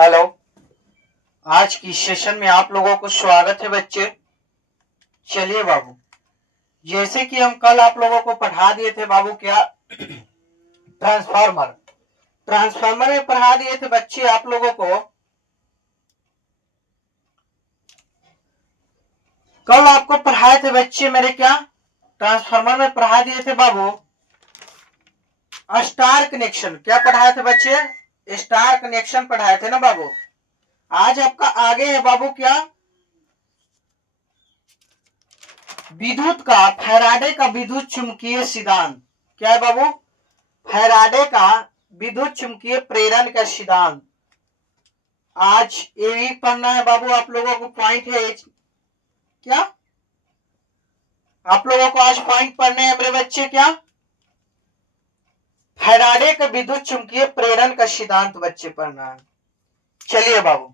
Hello. आज की session में आप लोगों को स्वागत है बच्चे। चलिए बाबू, जैसे कि हम कल आप लोगों को पढ़ा दिए थे बाबू, क्या ट्रांसफार्मर ट्रांसफार्मर में पढ़ा दिए थे बच्चे आप लोगों को। कल आपको पढ़ाए थे बच्चे मेरे, क्या ट्रांसफार्मर में पढ़ा दिए थे बाबू स्टार कनेक्शन। क्या पढ़ाए थे बच्चे? स्टार कनेक्शन पढ़ाए थे ना बाबू। आज आपका आगे है बाबू क्या, विद्युत का फैराडे का विद्युत चुंबकीय सिद्धांत। क्या है बाबू? फैराडे का विद्युत चुंबकीय प्रेरण का सिद्धांत। आज ये भी पढ़ना है बाबू आप लोगों को। पॉइंट है क्या, आप लोगों को आज पॉइंट पढ़ने हैं मेरे बच्चे। क्या फैराडे का विद्युत चुंबकीय प्रेरण का सिद्धांत बच्चे पढ़ना है। चलिए बाबू,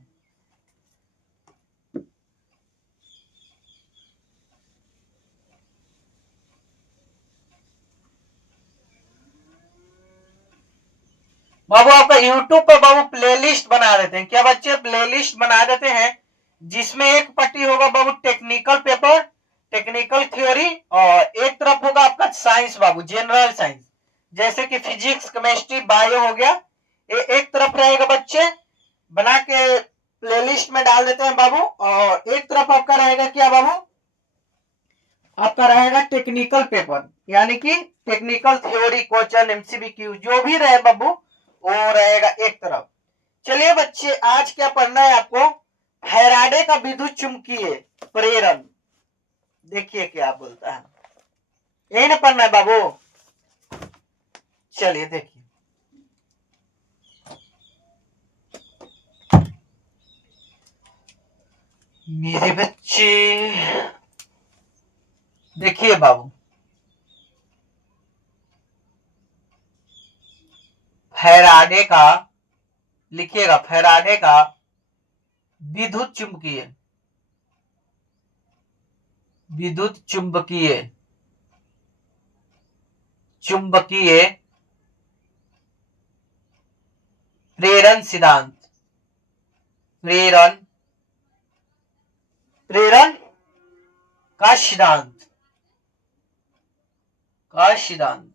बाबू आपका यूट्यूब पर बाबू प्लेलिस्ट बना देते हैं। क्या बच्चे? प्लेलिस्ट बना देते हैं जिसमें एक पट्टी होगा बाबू टेक्निकल पेपर, टेक्निकल थ्योरी, और एक तरफ होगा आपका साइंस बाबू, जनरल साइंस, जैसे कि फिजिक्स, केमिस्ट्री, बायो हो गया। ये एक तरफ रहेगा बच्चे, बना के प्लेलिस्ट में डाल देते हैं बाबू। और एक तरफ आपका रहेगा क्या बाबू, आपका रहेगा टेक्निकल पेपर, यानी कि टेक्निकल थ्योरी, क्वेश्चन, एमसीक्यू जो भी रहे बाबू वो रहेगा एक तरफ। चलिए बच्चे, आज क्या पढ़ना है आपको, फैराडे का विद्युत चुंबकीय प्रेरण। देखिए क्या बोलता है, यही ना पढ़ना है बाबू। चलिए देखिए, मेरे बच्चे देखिए बाबू, फैराडे का, लिखिएगा फैराडे का विद्युत चुंबकीय, विद्युत चुंबकीय, चुंबकीय प्रेरण सिद्धांत। प्रेरण प्रेरण का सिद्धांत, का सिद्धांत।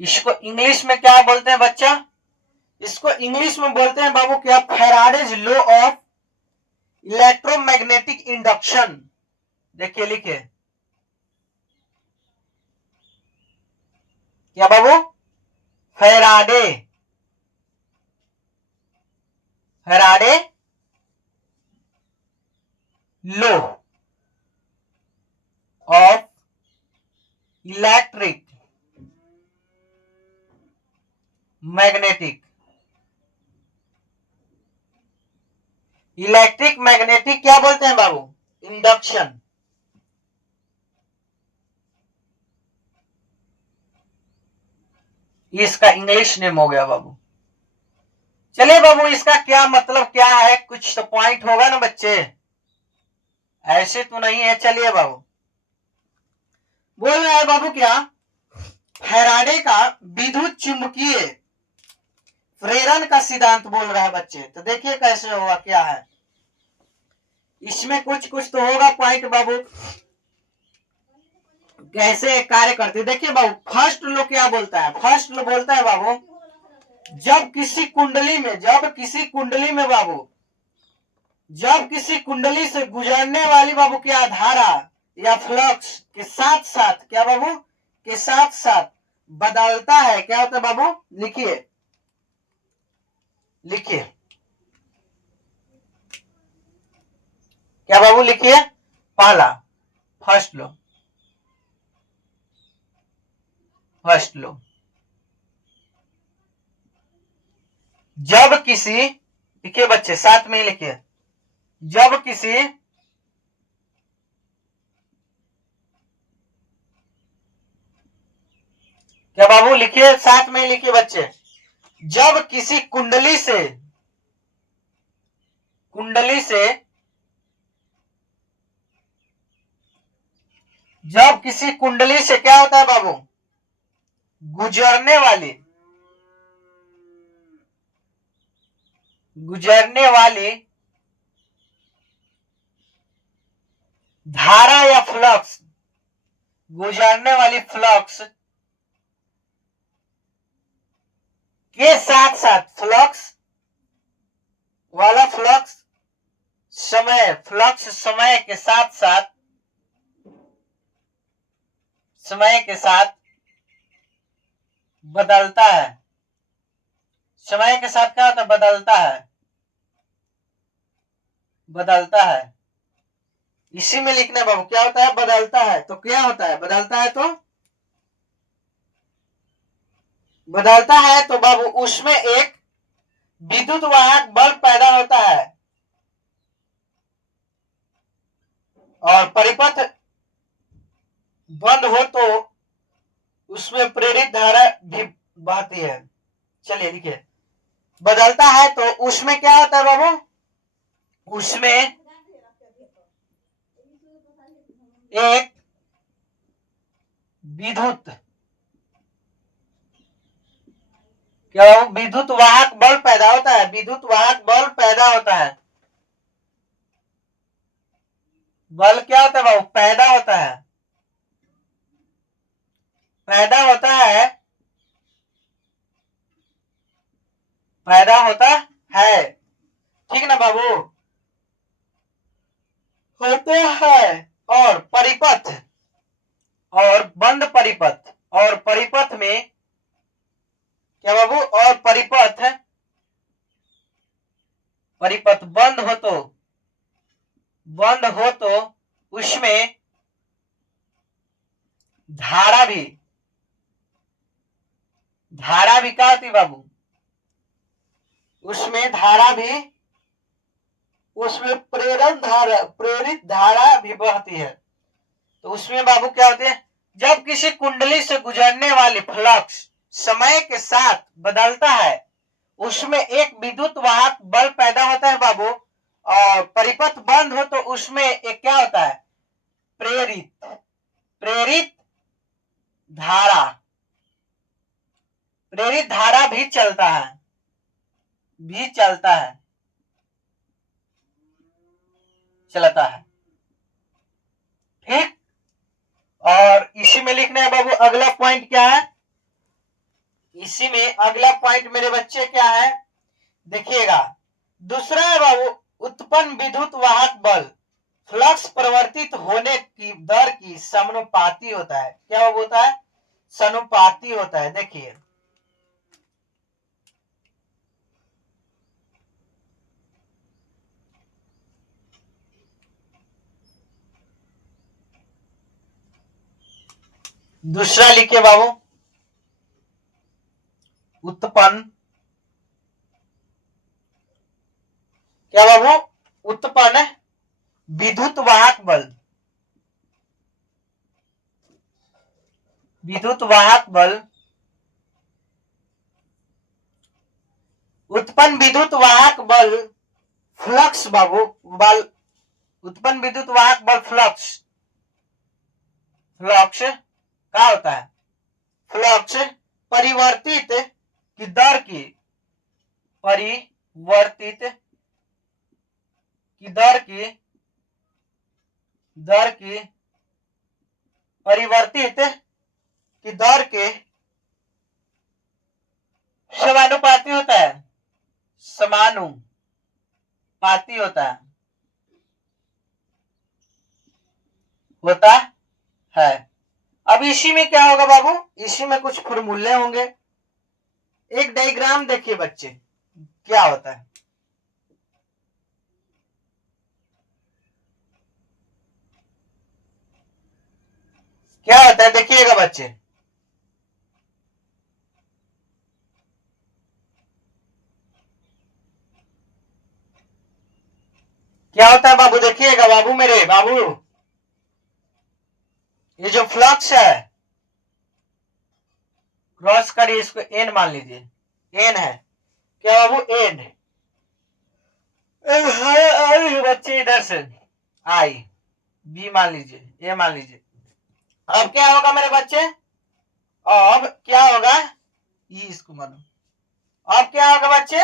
इसको इंग्लिश में क्या बोलते हैं बच्चा? इसको इंग्लिश में बोलते हैं बाबू क्या, Faraday's law of electromagnetic induction. देखिए लिखे क्या बाबू, Faraday, Faraday law of electric magnetic, electric magnetic क्या बोलते हैं बाबू, इंडक्शन। इसका इंग्लिश नेम हो गया बाबू। चलिए बाबू, इसका क्या मतलब क्या है, कुछ तो पॉइंट होगा ना बच्चे, ऐसे तो नहीं है। चलिए बाबू, बोल रहा है बाबू क्या, फैराडे का विद्युत चुंबकीय प्रेरण का सिद्धांत बोल रहा है बच्चे। तो देखिए कैसे होगा, क्या है इसमें, कुछ कुछ तो होगा पॉइंट बाबू, कैसे कार्य करते। देखिए बाबू, फर्स्ट लो क्या बोलता है, फर्स्ट लो बोलता है बाबू, जब किसी कुंडली में, जब किसी कुंडली में बाबू, जब किसी कुंडली से गुजरने वाली बाबू क्या धारा या फ्लक्स के साथ साथ, क्या बाबू, के साथ साथ बदलता है, क्या होता है बाबू, लिखिए, लिखिए क्या बाबू, लिखिए पहला, फर्स्ट लो, फर्स्ट लो, जब किसी, लिखिए बच्चे साथ में ही लिखिए, जब किसी क्या बाबू, लिखिए साथ में ही लिखिए बच्चे, जब किसी कुंडली से, कुंडली से, जब किसी कुंडली से क्या होता है बाबू, गुजरने वाली, गुजरने वाली धारा या फ्लक्स, गुजरने वाली फ्लक्स के साथ साथ फ्लक्स वाला फ्लक्स समय के साथ साथ बदलता है। समय के साथ क्या होता है? बदलता है। इसी में लिखना बाबू, क्या होता है? बदलता है। तो क्या होता है? बदलता है तो बाबू उसमें एक विद्युत वाहक बल पैदा होता है और परिपथ बंद हो तो उसमें प्रेरित धारा भी बहती है। चलिए लिखिए, बदलता है तो उसमें क्या होता है बाबू? उसमें एक विद्युत विद्युत वाहक बल पैदा होता है। बल क्या होता है बाबू? पैदा होता है। ठीक ना बाबू? होते हैं और परिपथ में क्या बाबू? और परिपथ बंद हो तो उसमें धारा भी क्या होती बाबू? उसमें प्रेरित धारा भी बहती है। तो उसमें बाबू क्या होती है? जब किसी कुंडली से गुजरने वाली फ्लक्स समय के साथ बदलता है, उसमें एक विद्युत वाहक बल पैदा होता है बाबू, और परिपथ बंद हो तो उसमें एक क्या होता है? प्रेरित धारा भी चलता है। ठीक। और इसी में लिखना है बाबू, अगला पॉइंट क्या है? इसी में अगला पॉइंट मेरे बच्चे क्या है? देखिएगा, दूसरा है बाबू, उत्पन्न विद्युत वाहक बल फ्लक्स परिवर्तित होने की दर की समानुपाती होता है। क्या होता है? समानुपाती होता है। देखिए, दूसरा लिखिए बाबू, उत्पन्न क्या बाबू? उत्पन्न विद्युत वाहक बल उत्पन्न विद्युत वाहक बल फ्लक्स बाबू उत्पन्न विद्युत वाहक बल फ्लक्स क्या होता है? फ्लक्स परिवर्तित की दर की समानुपाती होता है। अब इसी में क्या होगा बाबू? इसी में कुछ फॉर्मूले होंगे। एक डायग्राम देखिए बच्चे, क्या होता है? देखिएगा बच्चे, क्या होता है बाबू? देखिएगा बाबू, मेरे बाबू, ये जो फ्लक्स है, क्रॉस करिए इसको, एन मान लीजिए, एन है। क्या बाबू? एन बच्चे इधर से आई, बी मान लीजिए, ए मान लीजिए। अब क्या होगा मेरे बच्चे? अब क्या होगा? ई इसको मानो। अब क्या होगा बच्चे?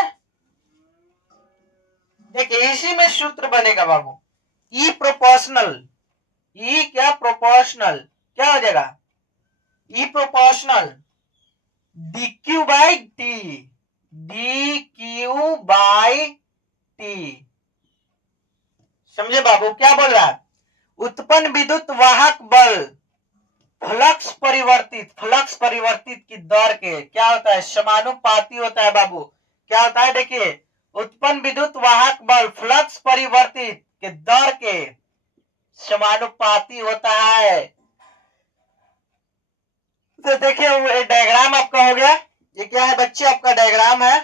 देखिए इसी में सूत्र बनेगा बाबू, ई प्रोपोर्शनल, ई क्या प्रोपोर्शनल, क्या हो जाएगा E proportional D Q by T, D Q by T. समझे बाबू क्या बोल रहा है, उत्पन्न विद्युत वाहक बल फ्लक्स परिवर्तित, फ्लक्स परिवर्तित की दर के क्या होता है, समानुपाती होता है बाबू। क्या होता है देखिए, उत्पन्न विद्युत वाहक बल फ्लक्स परिवर्तित के दर के समानुपाती होता है। तो देखिए डायग्राम आपका हो गया, ये क्या है बच्चे, आपका डायग्राम है,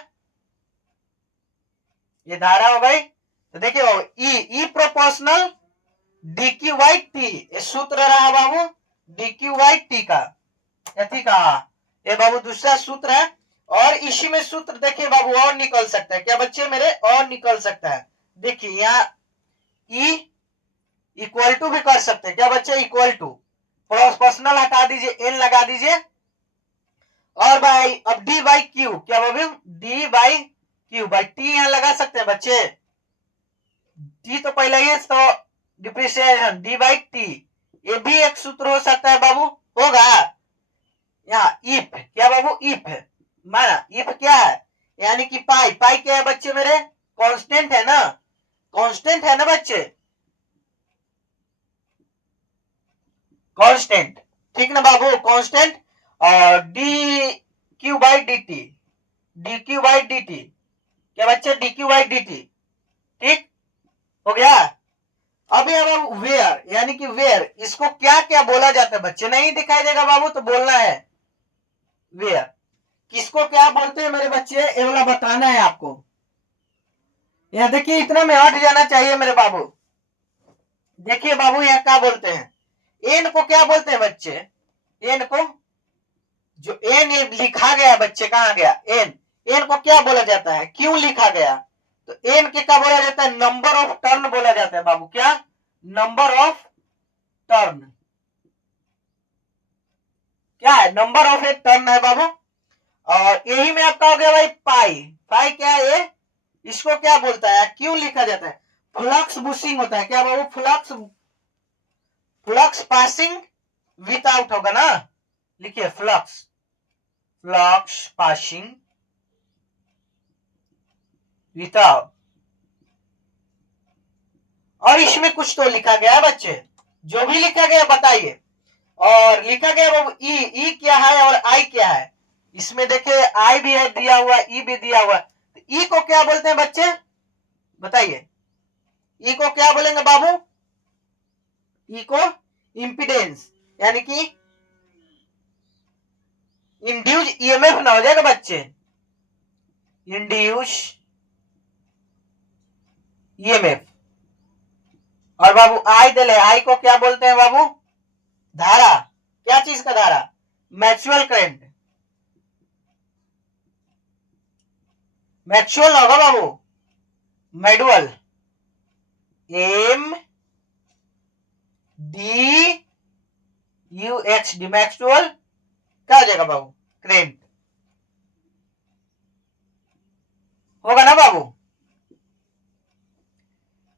ये धारा हो गई। तो देखिए E, E proportional D Q Y T, ये सूत्र रहा बाबू डी क्यू वाई टी का, ठीक है, ये बाबू दूसरा सूत्र है। और इसी में सूत्र देखिए बाबू और निकल सकता है, क्या बच्चे मेरे, और निकल सकता है। देखिए यहाँ ई इक्वल टू भी कर सकते हैं, क्या बच्चे, इक्वल टू, प्रोपोर्शनल हटा दीजिए, एन लगा दीजिए, और बाई अब डी बाई क्यू, क्या बाबू, D by Q by T यहाँ लगा सकते हैं बच्चे, टी तो पहले ही है तो डिप्रिसिएशन डी बाई टी, ये भी एक सूत्र हो सकता है बाबू, होगा। यहाँ इफ, क्या बाबू, इफ माना, इफ क्या है, यानी कि पाई, पाई क्या है बच्चे मेरे, कांस्टेंट है ना, कांस्टेंट है ना बच्चे, कांस्टेंट, ठीक ना बाबू, कांस्टेंट, और D Q by D T, D Q by D T, क्या बच्चे, D Q by D T, ठीक हो गया। अब अब वेयर, यानी कि वेयर, इसको क्या क्या बोला जाता है बच्चे, नहीं दिखाई देगा बाबू तो बोलना है, वेयर किसको क्या बोलते हैं मेरे बच्चे, ये वाला बताना है आपको। यह देखिए इतना में हट जाना चाहिए मेरे बाबू। देखिए बाबू यह क्या बोलते हैं, एन को क्या बोलते हैं बच्चे, एन को, जो एन लिखा गया बच्चे, कहा गया एन, एन को क्या बोला जाता है, क्यों लिखा गया, तो एन के क्या बोला जाता है, नंबर ऑफ टर्न बोला जाता है बाबू, क्या, नंबर ऑफ टर्न, क्या है, नंबर ऑफ एक टर्न है बाबू। और यही में आपका हो गया भाई पाई, पाई क्या है ये, इसको क्या बोलता है, क्यों लिखा जाता है, फ्लक्स बुशिंग होता है, क्या बाबू, फ्लक्स, फ्लक्स पासिंग विदाउट होगा ना, लिखिए फ्लक्स, फ्लक्स पासिंग विदाउट, और इसमें कुछ तो लिखा गया है बच्चे, जो भी लिखा गया बताइए। और लिखा गया बाबू ई, ई क्या है और आई क्या है, इसमें देखिए आई भी है दिया हुआ, ई भी दिया हुआ, तो ई को क्या बोलते हैं बच्चे बताइए, ई को क्या बोलेंगे बाबू, ई को इंपिडेंस, यानी कि इंड्यूस ईएमएफ ना हो जाएगा बच्चे, इंड्यूस ईएमएफ। और बाबू आई दिले, आई को क्या बोलते हैं बाबू, धारा, क्या चीज का धारा, मैक्सवेल करंट, मैक्सवेल होगा बाबू, मैडुअल, M D U X D, Maxwell, क्या हो जाएगा बाबू, करंट होगा ना बाबू,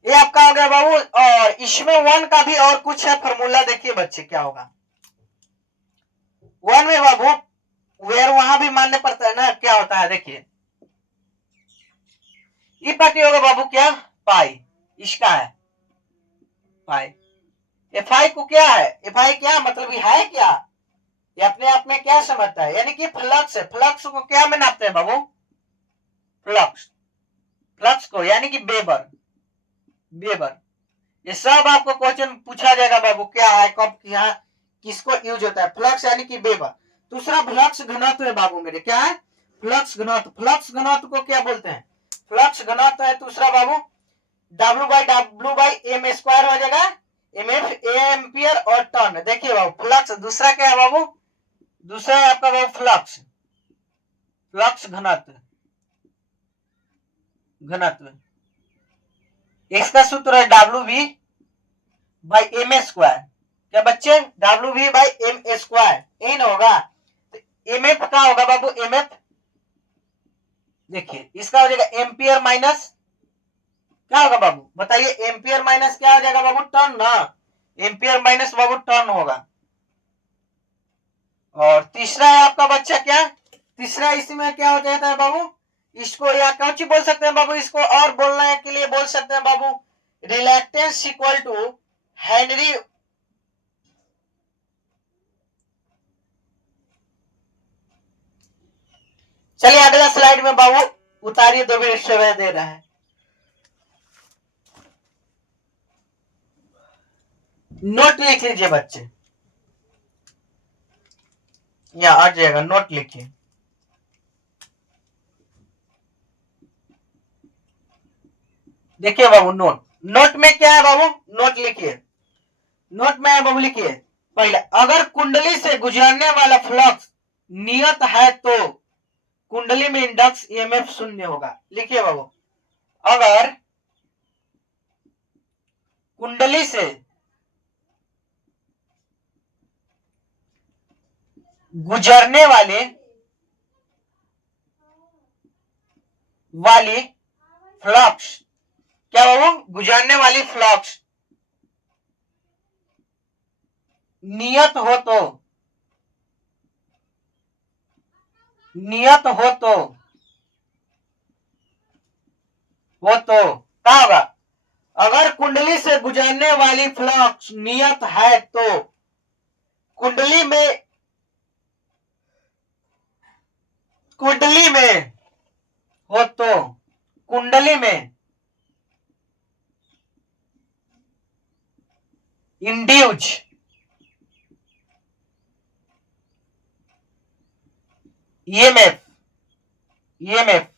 ये आपका हो गया बाबू। और इसमें वन का भी और कुछ है फॉर्मूला, देखिए बच्चे क्या होगा, वन में बाबू वेयर वहां भी मानने पड़ता है ना, क्या होता है देखिए, ये पार्टी होगा बाबू क्या, पाई, इसका है पाई, एफ आई को क्या है, एफ आई क्या मतलब ये है क्या, ये अपने आप में क्या समझता है, यानी कि फ्लक्स है, फ्लक्स को क्या में नापते हैं बाबू, फ्लक्स, फ्लक्स को यानी कि वेबर, वेबर, ये सब आपको क्वेश्चन पूछा जाएगा बाबू, क्या है कब यहाँ किसको यूज होता है, फ्लक्स यानी कि वेबर। दूसरा फ्लक्स घनत्व है बाबू मेरे, क्या है, फ्लक्स घनत्व, फ्लक्स घनत्व को क्या बोलते हैं, फ्लक्स घनत्व है दूसरा बाबू W बाई एम स्क्वायर हो जाएगा, एम एफ एम्पियर और टर्न। देखिए बाबू फ्लक्स दूसरा क्या है बाबू, दूसरा है आपका बाबू फ्लक्स, फ्लक्स घनत्व, घनत्व, इसका सूत्र है W बाई एम स्क्वायर, क्या बच्चे, W by M square N होगा, तो एम एफ का होगा बाबू, एम एफ देखिए इसका हो जाएगा एम्पियर माइनस क्या होगा बाबू बताइए, एम्पियर माइनस क्या हो जाएगा बाबू, टर्न ना, एम्पियर माइनस बाबू टर्न होगा। और तीसरा है आपका बच्चा क्या, तीसरा इसमें क्या हो जाता है बाबू, इसको या कौन बोल सकते हैं बाबू, इसको और बोलने के लिए बोल सकते हैं बाबू, रिलैक्टेंस इक्वल टू हेनरी। चलिए अगला स्लाइड में बाबू उतारिए, 2 मिनट समय दे रहा है। नोट लिख लीजिए बच्चे, यहाँ आ जाएगा, नोट लिखिए। देखिए बाबू नोट, नोट में क्या है बाबू, नोट लिखिए, नोट में है बाबू लिखिए, पहले अगर कुंडली से गुजरने वाला फ्लक्स नियत है तो कुंडली में इंडक्स ईएमएफ शून्य होगा। लिखिए बाबू, अगर कुंडली से गुजरने वाली फ्लक्स, क्या बाबू, गुजरने वाली फ्लक्स नियत हो तो, नियत हो तो क्या होगा, अगर कुंडली से गुजरने वाली फ्लक्स नियत है तो कुंडली में, कुंडली में हो तो कुंडली में इंड्यूज ईएमएफ, ईएमएफ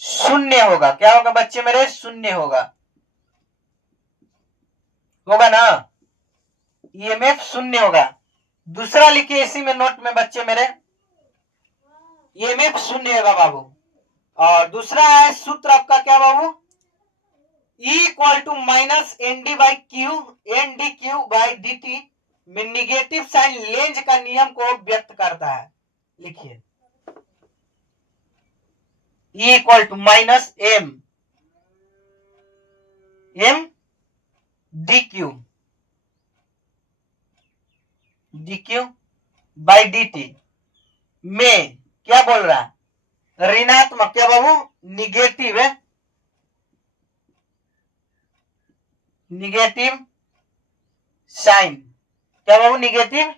शून्य होगा। क्या होगा बच्चे मेरे, शून्य होगा, होगा ना, ईएमएफ शून्य होगा। दूसरा लिखिए इसी में नोट में बच्चे मेरे, ईएमएफ शून्य होगा बाबू। और दूसरा है सूत्र आपका क्या बाबू, E equal to minus N D by Q, N D Q by D T में निगेटिव साइन लेंज का नियम को व्यक्त करता है। लिखिए E equal to minus M D Q by D T में क्या बोल रहा है, ऋणात्मक, क्या बाबू, निगेटिव है, निगेटिव साइन, क्या बाबू, निगेटिव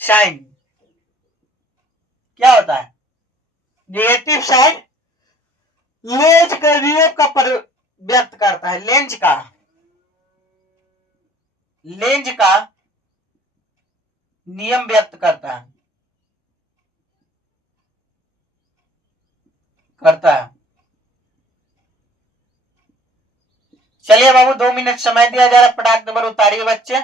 साइन क्या होता है, निगेटिव साइन लेंज का नियम का व्यक्त करता है, लेंज का, लेंज का नियम व्यक्त करता है, करता है। चलिए बाबू 2 मिनट समय दिया जा रहा है, पटाख नंबर उतारिए बच्चे।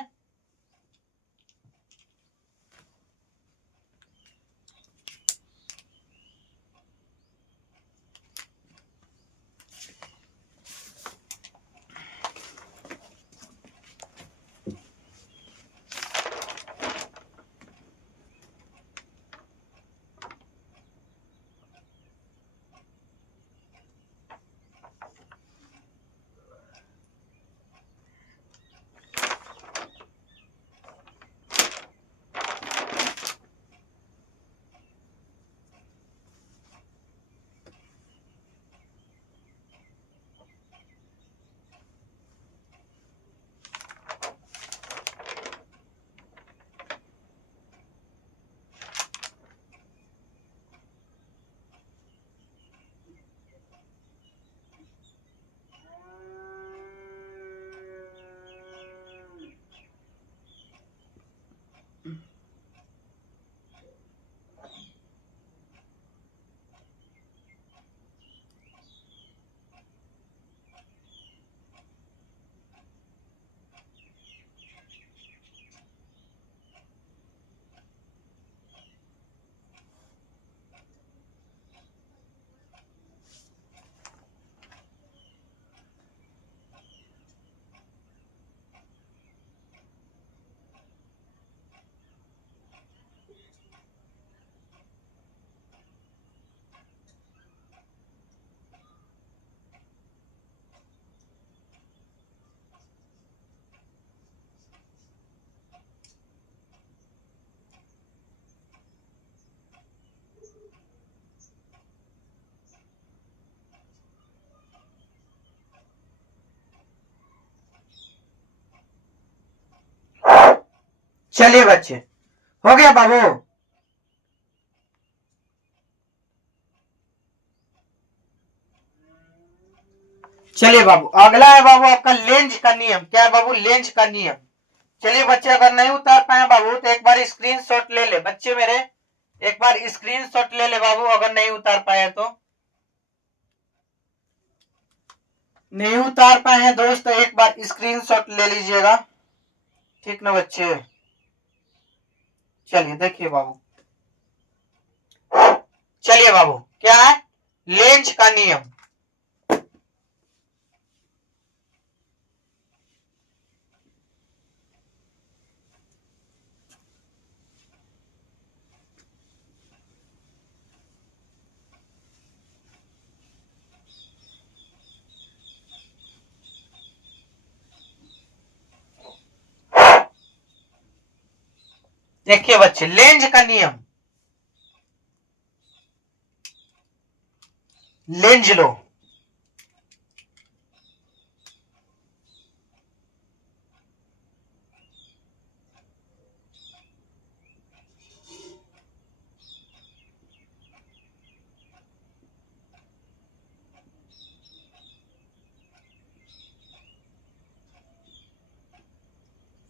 चलिए बच्चे, हो गया बाबू। चलिए बाबू, अगला है बाबू आपका लेंज का नियम। क्या है बाबू? लेंज का नियम। चलिए बच्चे, अगर नहीं उतार पाए बाबू तो एक बार स्क्रीनशॉट ले ले बच्चे मेरे, एक बार स्क्रीनशॉट ले ले बाबू, अगर नहीं उतार पाए तो। नहीं उतार पाए हैं दोस्त तो एक बार स्क्रीनशॉट ले लीजिएगा, ठीक ना बच्चे। चलिए देखिए बाबू, चलिए बाबू, क्या है? लेंज का नियम। देखिए बच्चे, लेंज का नियम, लेंज लो।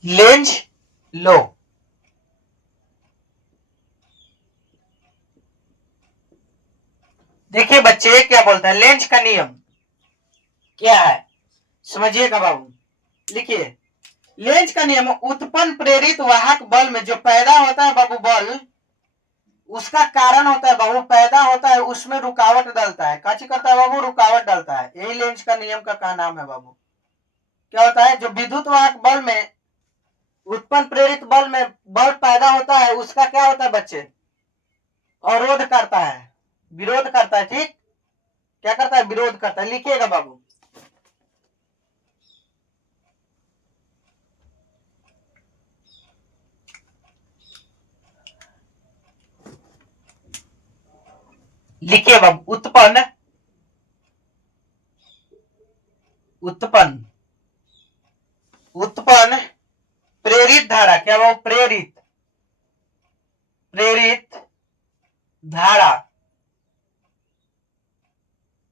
Lenz law. देखिए बच्चे, क्या बोलता है लेंज का नियम क्या है, समझिएगा बाबू। लिखिए, लेंज का नियम, उत्पन्न प्रेरित वाहक बल में जो पैदा होता है बाबू बल, उसका कारण होता है बाबू, पैदा होता है उसमें रुकावट डालता है। काची करता है बाबू? रुकावट डालता है। यही लेंज का नियम का नाम है बाबू। क्या होता है? जो विद्युत वाहक बल में, उत्पन्न प्रेरित बल में बल पैदा होता है, उसका क्या होता है बच्चे? अवरोध करता है, विरोध करता है। ठीक, क्या करता है? विरोध करता है। लिखिएगा बाबू, लिखिए बाबू, उत्पन्न, उत्पन्न, उत्पन्न प्रेरित धारा। क्या बाबू? प्रेरित, प्रेरित धारा,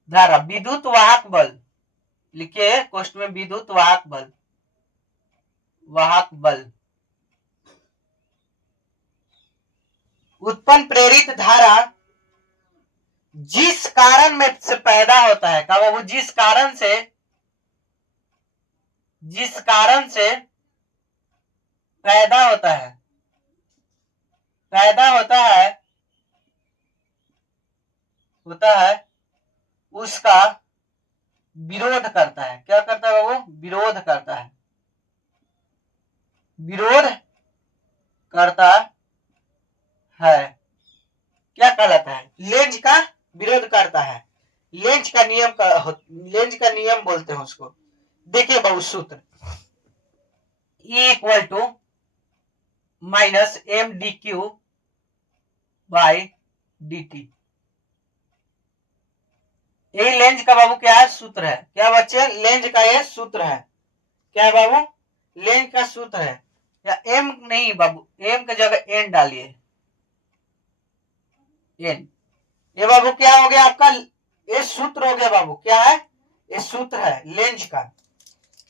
धारा विद्युत वाहक बल। लिखिए कोष्ट में, विद्युत वाहक बल, वाहक बल, उत्पन्न प्रेरित धारा जिस कारण में से पैदा होता है। क्या बाबू? जिस कारण से, जिस कारण से पैदा होता है, पैदा होता है, होता है, उसका विरोध करता है। क्या करता है बाबू? विरोध करता है, विरोध करता है। क्या कहलाता है? लेंज का विरोध करता है। लेंज का नियम का, लेंज का नियम बोलते हैं उसको। देखिए बाबू सूत्र, E equal to minus M D Q by D T. यही लेंज का बाबू क्या है? सूत्र है। क्या बच्चे? लेंज का ये सूत्र है। क्या है बाबू? लेंज का सूत्र है। या एम नहीं बाबू, एम की जगह एन डालिए, एन। ये बाबू क्या हो गया आपका? ये सूत्र हो गया बाबू। क्या है? ये सूत्र है लेंज का।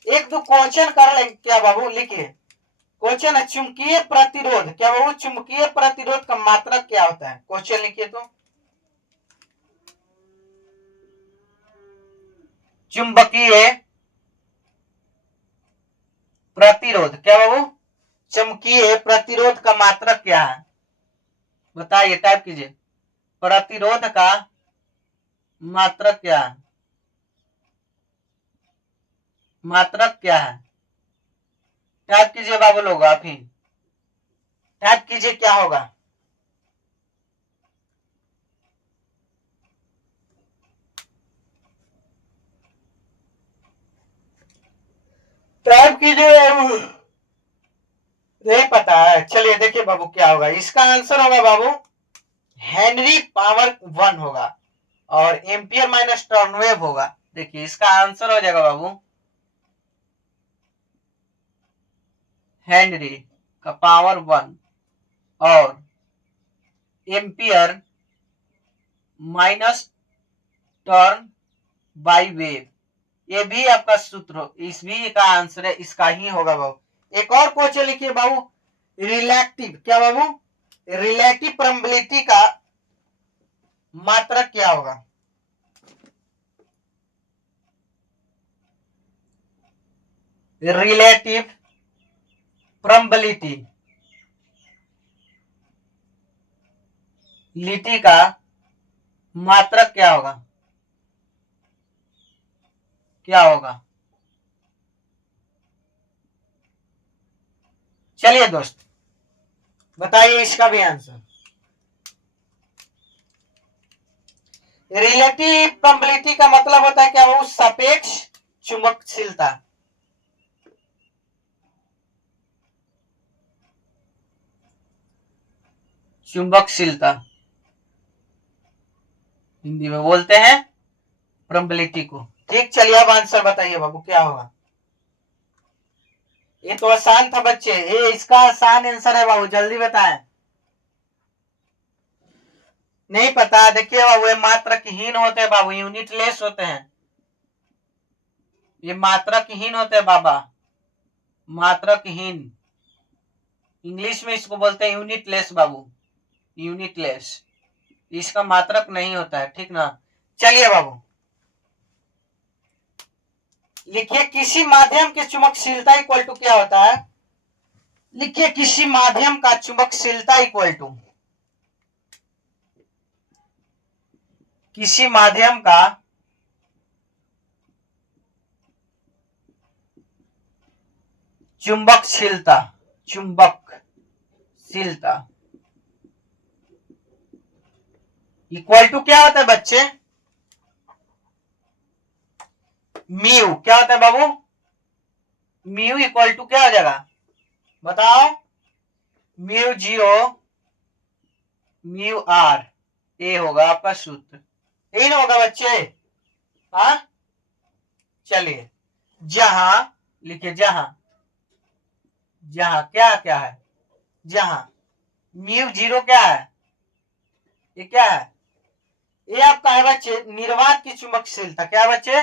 एक दो क्वेश्चन कर लेंगे। क्या बाबू? लिखिए क्वेश्चन है, चुंबकीय प्रतिरोध। क्या बाबू? चुंबकीय प्रतिरोध का मात्रक क्या होता है? क्वेश्चन लिखिए तो, चुंबकीय प्रतिरोध। क्या बाबू? चुंबकीय प्रतिरोध का मात्रक क्या है? बताइए, टाइप कीजिए, प्रतिरोध का मात्रक क्या है? मात्रक क्या है? टाइप कीजिए बाबू लोग, आप ही टाइप कीजिए, क्या होगा? टाइप कीजिए बाबू, नहीं पता है। चलिए देखिए बाबू क्या होगा। इसका आंसर होगा बाबू हेनरी पावर 1 होगा, और एम्पियर माइनस टर्नवेव होगा। देखिए इसका आंसर हो जाएगा बाबू हेनरी का पावर 1 और ampere minus turn by wave, ये भी आपका सूत्र, इस भी का आंसर है, इसका ही होगा बाबू। एक और क्वेश्चन लिखिए बाबू, रिलेटिव, क्या बाबू, रिलेटिव परमेबिलिटी का मात्रक क्या होगा? रिलेटिव परमेबिलिटी लिटी का मात्रक क्या होगा? क्या होगा? चलिए दोस्त बताइए इसका भी आंसर। रिलेटिव परमेबिलिटी का मतलब होता है क्या वो, सापेक्ष चुंबकशीलता। चुंबकशीलता हिंदी में बोलते हैं परमेबिलिटी को। ठीक, चलिए अब आंसर बताइए बाबू क्या होगा। ये तो आसान था बच्चे, ये इसका आसान आंसर है बाबू, जल्दी बताएं। नहीं पता? देखिए बाबू, ये मात्रकहीन होते हैं बाबू, यूनिटलेस होते हैं, ये मात्रकहीन होते हैं बाबा, मात्रकहीन। इंग्लिश में इसको बोलते हैं यूनिटलेस बाबू, यूनिटलेस, इसका मात्रक नहीं होता है, ठीक ना। चलिए बाबू लिखिए, किसी माध्यम की चुंबकशीलता इक्वल टू क्या होता है? लिखिए, किसी माध्यम का चुंबकशीलता इक्वल टू, किसी माध्यम का चुंबकशीलता, चुंबकशीलता इक्वल टू क्या होता है बच्चे? म्यू, क्या होता है बाबू? म्यू इक्वल टू क्या हो जाएगा बताओ? म्यू 0 म्यू आर, ये होगा आपका सूत्र, यही ना होगा बच्चे? हाँ चलिए, जहां लिखिए, जहां, जहां क्या क्या है, जहां म्यू 0 क्या है, ये क्या है, ये आपका है बच्चे निर्वात की चुंबकशीलता। क्या बच्चे?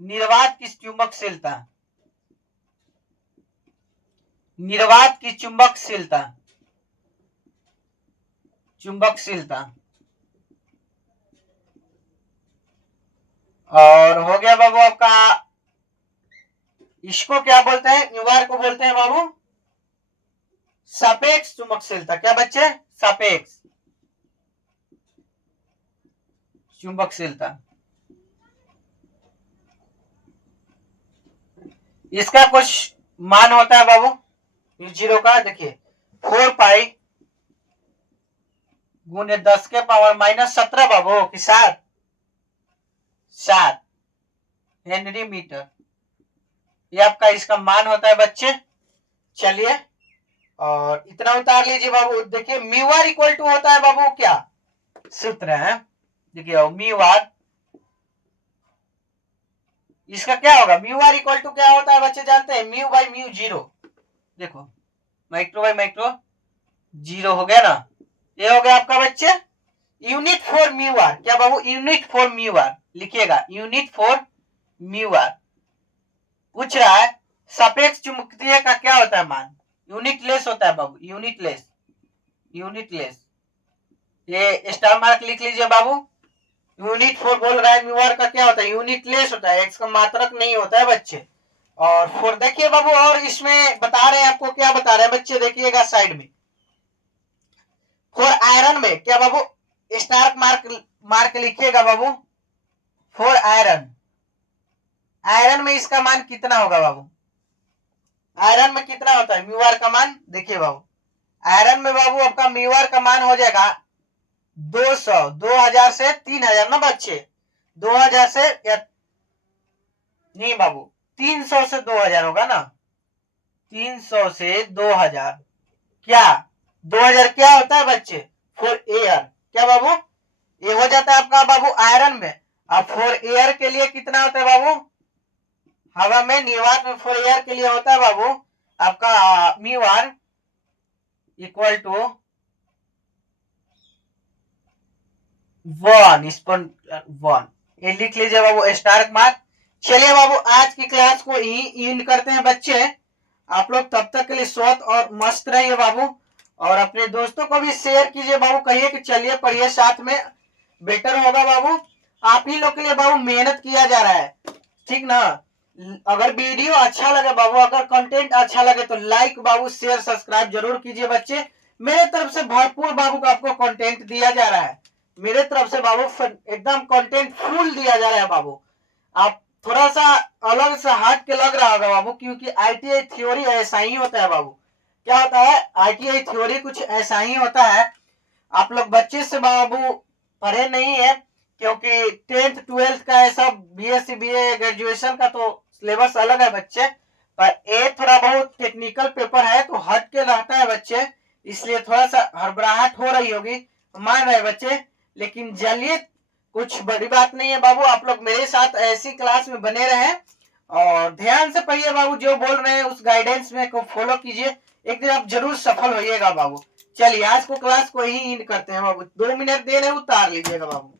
निर्वात की चुंबकशीलता, निर्वात की चुंबकशीलता, चुंबकशीलता। और हो गया बाबू आपका, इसको क्या बोलते हैं, न्यूवार को बोलते हैं बाबू सापेक्ष चुंबकशीलता। क्या बच्चे? सापेक्ष चुंबकशीलता। इसका कुछ मान होता है बाबू 0 का, देखिए 4 पाई गुने 10 के पावर माइनस 17 बाबू की 7 हेनरी मीटर, ये आपका इसका मान होता है बच्चे। चलिए और इतना उतार लीजिए बाबू, देखिए म्यू आर इक्वल टू होता है बाबू क्या, सूत्र है, देखिए म्यू आर, इसका क्या होगा, म्यू आर इक्वल टू क्या होता है बच्चे जानते हैं? म्यू बाई म्यू 0, देखो माइक्रो बाई माइक्रो 0 हो गया ना, ये हो गया आपका बच्चे यूनिट फॉर म्यू आर। क्या बाबू? यूनिट फॉर म्यू आर, लिखिएगा यूनिट फॉर म्यू आर। पूछ रहा है सापेक्ष चुंबकीय का क्या होता है मान, यूनिटलेस होता है बाबू, यूनिटलेस, यूनिटलेस, ये स्टार मार्क लिख लीजिए बाबू। यूनिट फोर बोल रहा है, म्यू आर का क्या होता है? यूनिटलेस होता है, एक्स का मात्रक नहीं होता है बच्चे। और फोर देखिए बाबू, और इसमें बता रहे हैं आपको, क्या बता रहे हैं बच्चे, देखिएगा साइड में, फॉर आयरन में क्या बाबू, स्टार मार्क लिखिएगा बाबू, फॉर आयरन, आयरन में इसका मान कितना होगा बाबू? आयरन में कितना होता है म्यू आर का मान? देखिए बाबू, आयरन में बाबू आपका म्यू आर का मान हो जाएगा 200, 2000 से 3000 ना बच्चे, 2000 से या नहीं बाबू, 300 से 2000 होगा ना, 300 से 2000, क्या 2000 क्या होता है बच्चे? फॉर एयर, क्या बाबू? ये हो जाता है आपका बाबू आयरन में। अब फॉर एयर के लिए कितना होता है बाबू? हवा में, निर्वात में फॉर एयर के लिए होता है बाबू आपका म्यू आर इक्वल टू 1 इस पर 1, ये लिख लीजिए बाबू स्टार मार्क। चलिए बाबू आज की क्लास को यही एंड करते हैं बच्चे। आप लोग तब तक के लिए स्वस्थ और मस्त रहिए बाबू, और अपने दोस्तों को भी शेयर कीजिए बाबू, कहिए कि चलिए पढ़िए साथ में, बेटर होगा बाबू। आप ही लोग के लिए बाबू मेहनत किया जा रहा है, ठीक ना। अगर वीडियो अच्छा लगे बाबू, अगर कंटेंट अच्छा लगे तो लाइक बाबू, शेयर सब्सक्राइब जरूर कीजिए बच्चे। मेरे तरफ से भरपूर बाबू को आपको कंटेंट दिया जा रहा है, मेरे तरफ से बाबू एकदम कंटेंट फुल दिया जा रहा है बाबू। आप थोड़ा सा अलग से हट के लग रहा होगा बाबू, क्योंकि आईटीआई थ्योरी ऐसा ही होता है बाबू। क्या होता है आईटीआई थ्योरी, कुछ ऐसा ही होता है। आप लोग बच्चे से बाबू पढ़े नहीं है, क्योंकि 10th 12th का ऐसा बीएससी बीए ग्रेजुएशन का तो सिलेबस अलग है बच्चे, पर ये थोड़ा बहुत टेक्निकल पेपर है तो हट के रहता है बच्चे, इसलिए थोड़ा सा हड़बड़ाहट हो रही होगी, मान रहे बच्चे। लेकिन चलिए कुछ बड़ी बात नहीं है बाबू, आप लोग मेरे साथ ऐसी क्लास में बने रहे और ध्यान से पढ़िए बाबू, जो बोल रहे हैं उस गाइडेंस में को फॉलो कीजिए, एक दिन आप जरूर सफल होइएगा बाबू। चलिए आज को क्लास को ही एंड करते हैं बाबू, 2 मिनट दे रहे उतार लीजिएगा बाबू।